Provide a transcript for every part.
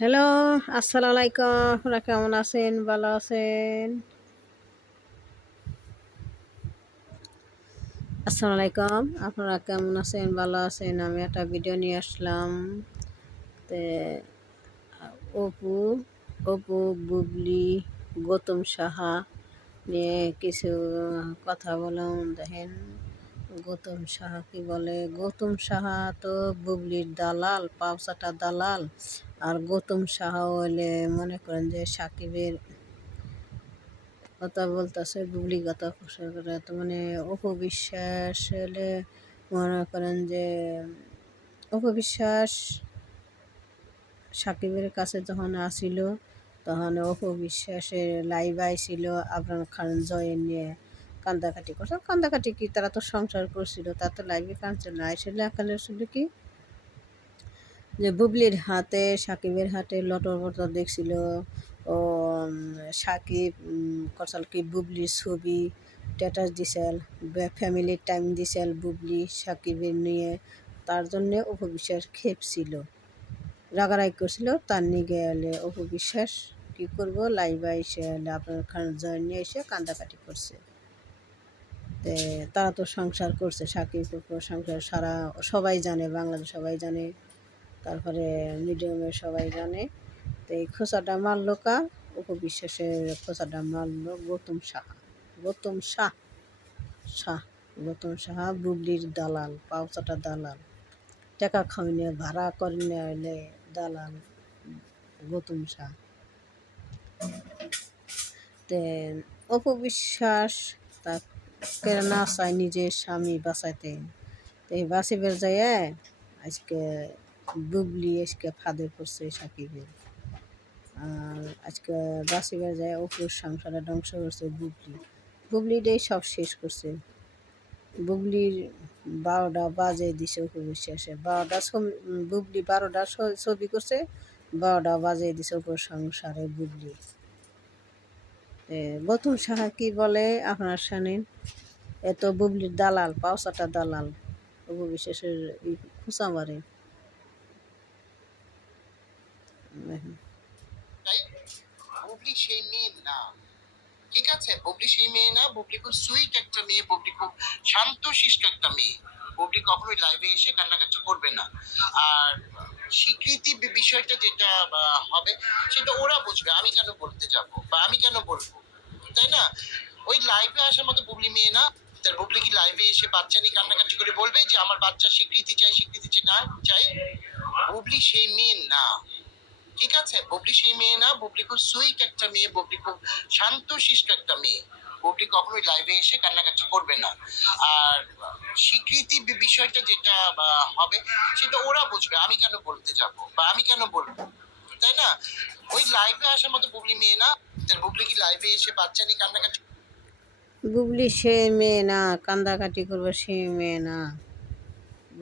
Hello, আসসালামু আলাইকুম। আপনারা কেমন আছেন? ভালো আছেন? আসসালামু আলাইকুম। আপনারা কেমন আছেন? ভালো আছেন? আমি একটা ভিডিও নিয়ে আসলাম। তে অপু, অপু, বুবলি, গৌতম সাহা নিয়ে কিছু কথা বললাম। দেখেন, গৌতম সাহা কি বলে? গৌতম সাহা তো বুবলির দালাল, পাউচাটা দালাল। আর গৌতম সাহা হইলে মনে করেন যে সাকিবের কথা বলতেছে, বুবলি কথা প্রচার করে। তো মানে অপবিশ্বাস হলে মনে করেন যে অপবিশ্বাস সাকিবের কাছে যখন আসিল, তখন অপবিশ্বাসের লাইভ আইছিল আবরাম খান জয়ের নিয়ে কান্দাকাটি করছে। কান্দাকাটি কি, তারা তো সংসার করছিল, তার তো লাইভে কাঁদছিল না। আসলে একালে ছিল কি যে বুবলির হাতে, সাকিবের হাতে লটর বটর দেখছিল। ও সাকিব কসাল কি বুবলির ছবি স্ট্যাটাস দিছিল, ফ্যামিলির টাইম দিছিল বুবলি সাকিবের নিয়ে। তার জন্যে অপবিশ্বাস খেপছিল, রাগারাগি করছিল। তার নিয়ে এলে অপবিশ্বাস কী করবো, লাইভে এসে এলে আপনার খান জয় নিয়ে এসে কান্দাকাটি করছে। তারা তো সংসার করছে, সাকিব সংসার সারা সবাই জানে, বাংলাদেশ সবাই জানে, তারপরে মিডিয়ামের সবাই জানে। তো এই খোঁচাটা মারলো কার? অপবিশ্বাসের খোঁচাটা মারলো গৌতম সাহা। গৌতম শাহ গৌতম সাহা বুবলির দালাল, পাউচাটা দালাল, টাকা খাওয়াইনে ভাড়া করে নিয়ে দালাল গৌতম শাহ। তে অপবিশ্বাস তাকে না চায় নিজের স্বামী বাঁচাইতে। তো এই বাঁচিবার যায় আজকে বুবলি আজকে ফাঁদে পড়ছে সাকিবের। আর আজকে বাঁচিবার যায় অপুর সংসারে ধ্বংস করছে বুবলি। বুবলিটাই সব শেষ করছে। বুবলির 12টা বাজে দিছে অপবিশ্বাসে। বুবলি 12টা ছবি করছে, 12টা বাজে দিছে অপুর সংসারে বুবলি। গৌতম সাহা কি বলে আপনার শোনেন? এত বুবলির দালাল, পাউচাটা দালাল, অপবিশ্বাসের খোঁচা মারে। বুবলি সেই মেয়ে না, ঠিক আছে? বুবলি সেই মেয়ে না। বুবলি খুব সুইট একটা মেয়ে, বুবলি খুব শান্তশিষ্ট একটা মেয়ে। বুবলি কখনোই লাইভে এসে কান্নাকাটি করবে না। আর স্বীকৃতি বিষয়টা যেটা হবে সেটা ওরা বুঝবে, আমি কেন বলতে যাব বা আমি কেন বলবো, তাই না? ওই লাইভে আসার মতো বুবলি মেয়ে না। তার বুবলি কি লাইভে এসে বাচ্চা নিয়ে কান্নাকাটি করে বলবে যে আমার বাচ্চা স্বীকৃতি চাই, স্বীকৃতি চাই না চাই? বুবলি সেই মেয়ে না, ঠিক আছে? বুবলি সেই মেয়ে না। বুবলি খুব সুইট একটা মেয়ে, বুবলি খুব শান্তশিষ্ট একটা মেয়ে। বুবলি কখনোই লাইভে এসে কান্নাকাটি করবে না। আর স্বীকৃতি বিষয়টা যেটা হবে সেটা ওরা বুঝবে, আমি কেন বলতে যাব বা আমি কেন বলবো, তাই না? ওই লাইভে আসার মতো বুবলি মেয়ে না। তার বুবলি কি লাইভে এসে বাচ্চা নিয়ে কান্নাকাটি? বুবলি সে মেয়ে না, কান্দাকাটি করবে সে মেয়ে না।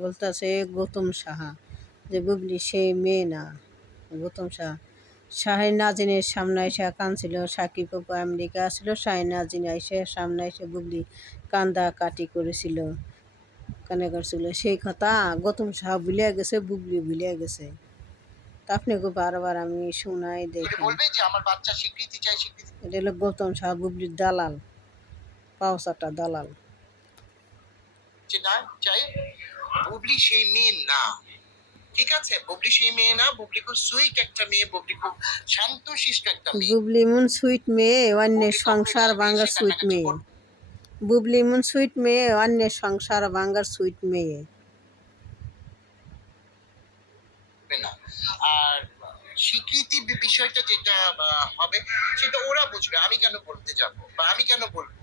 বলতেছে গৌতম সাহা যে বুবলি সেই মেয়ে না। গৌতম সাহা শাহিন নাজিনের সামনে এসে কাঁদছিল। সাকিব অপু আমেরিকা আসছিল, শাহিন নাজিন এসে সামনে এসে বুবলি কান্দাকাটি করেছিল, কান্না করছিল। সেই কথা গৌতম সাহা ভুলিয়া গেছে, বুবলি ভুলিয়া গেছে। তা আপনাকে বারবার আমি শোনাই, দেখেন। বলবে যে আমার বাচ্চা স্বীকৃতি চাই, স্বীকৃতি এটা হলো গৌতম সাহা বুবলির দালাল, পাউচাটা দালাল। না চাই। বুবলি সেই মেয়ে না, ঠিক আছে? বুবলি সেই মেয়ে না। বুবলি খুব সুইট একটা মেয়ে, বুবলি খুব শান্তশিষ্ট একটা মেয়ে। বুবলি এমন সুইট মেয়ে, অন্যের বুবলি কখনোই সংসার লাইভে ভাঙার এসে সুইট কান্নাকাটি মেয়ে। করবে বুবলি এমন সুইট মেয়ে, অন্যের সংসার ভাঙার সুইট মেয়ে। না। আর স্বীকৃতি বিষয়টা যেটা হবে সেটা ওরা বুঝবে, আমি কেন বলতে যাব বা আমি কেন বলবো।